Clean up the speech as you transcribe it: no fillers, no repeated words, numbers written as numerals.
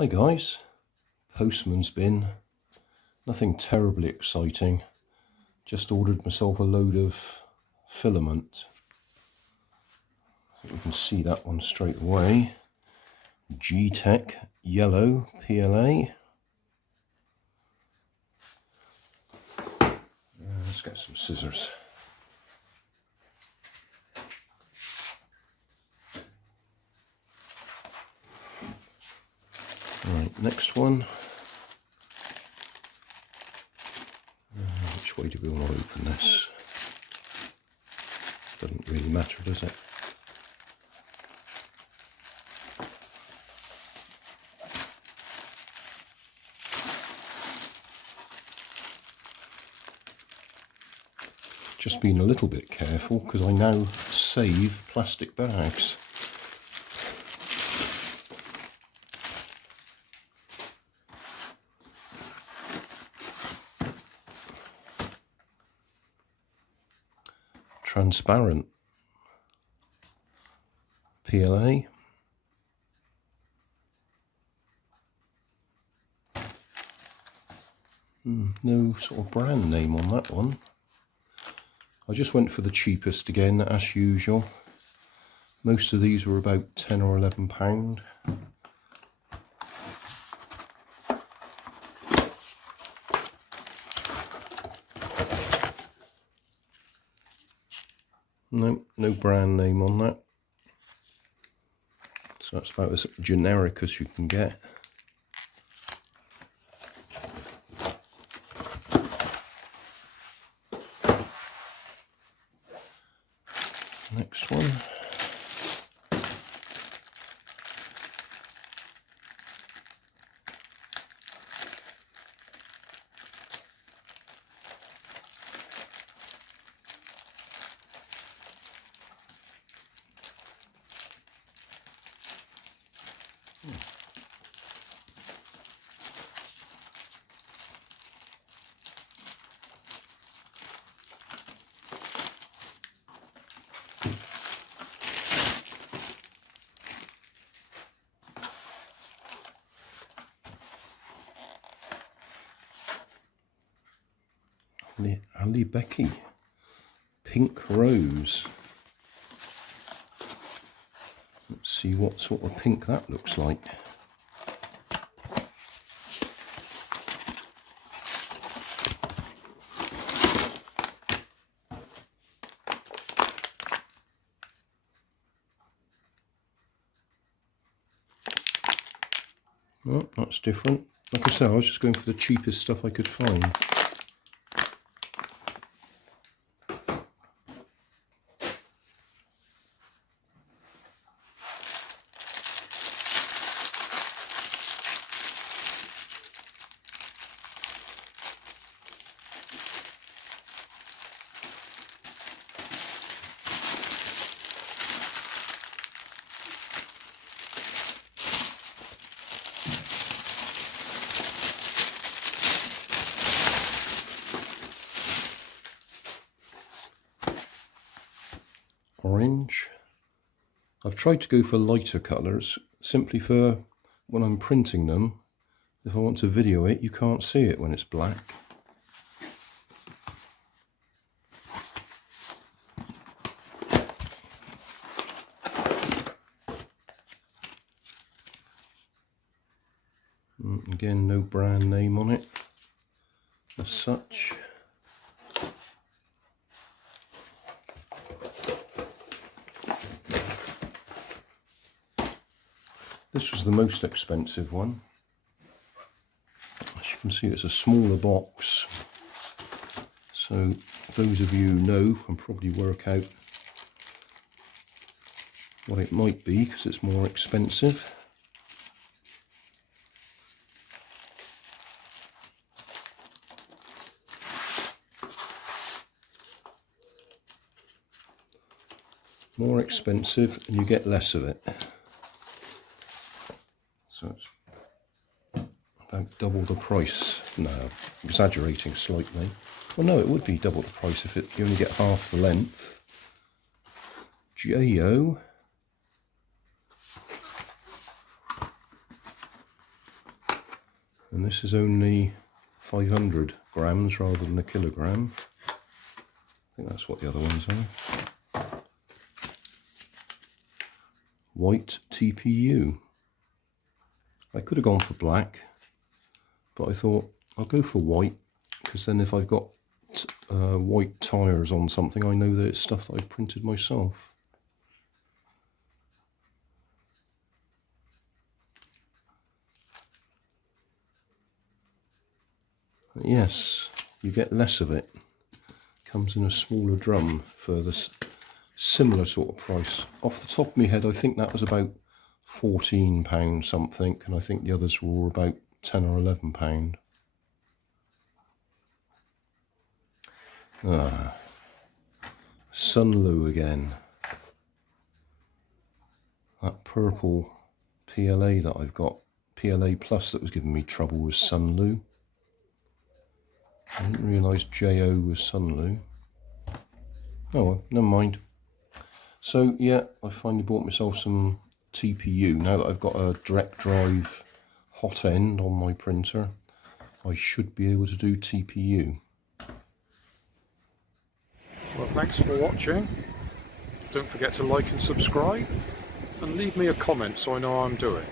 Hi guys, postman's bin, nothing terribly exciting, just ordered myself a load of filament. I think you can see that one straight away. G-Tech yellow PLA. Let's get some scissors. Right, next one. Which way do we want to open this? Doesn't really matter, does it? Just being a little bit careful because I now save plastic bags. Transparent PLA. No sort of brand name on that one. I just went for the cheapest again, as usual. Most of these were about £10 or £11. No brand name on that. So that's about as generic as you can get. Next one. Ali Becky, Pink Rose. Let's see what sort of pink that looks like. Oh, that's different. Like I said, I was just going for the cheapest stuff I could find. Orange. I've tried to go for lighter colours simply for when I'm printing them. If I want to video it, you can't see it when it's black. Again, no brand name on it as such. This was the most expensive one. As you can see, it's a smaller box. So those of you who know can probably work out what it might be because it's more expensive. More expensive and you get less of it. So it's about double the price. No, exaggerating slightly. Well, no, it would be double the price if you only get half the length. J-O. And this is only 500 grams rather than a kilogram. I think that's what the other ones are. White TPU. I could have gone for black, but I thought I'll go for white, because then if I've got white tyres on something, I know that it's stuff that I've printed myself. But yes, you get less of it. Comes in a smaller drum for this similar sort of price. Off the top of my head, I think that was about £14 something, and I think the others were about £10 or £11. Sunlu again. That purple PLA that I've got, PLA Plus, that was giving me trouble, was Sunlu. I didn't realise JO was Sunlu. Oh well, never mind. So yeah, I finally bought myself some TPU. Now that I've got a direct drive hot end on my printer, I should be able to do TPU. Well, thanks for watching. Don't forget to like and subscribe, and leave me a comment so I know how I'm doing.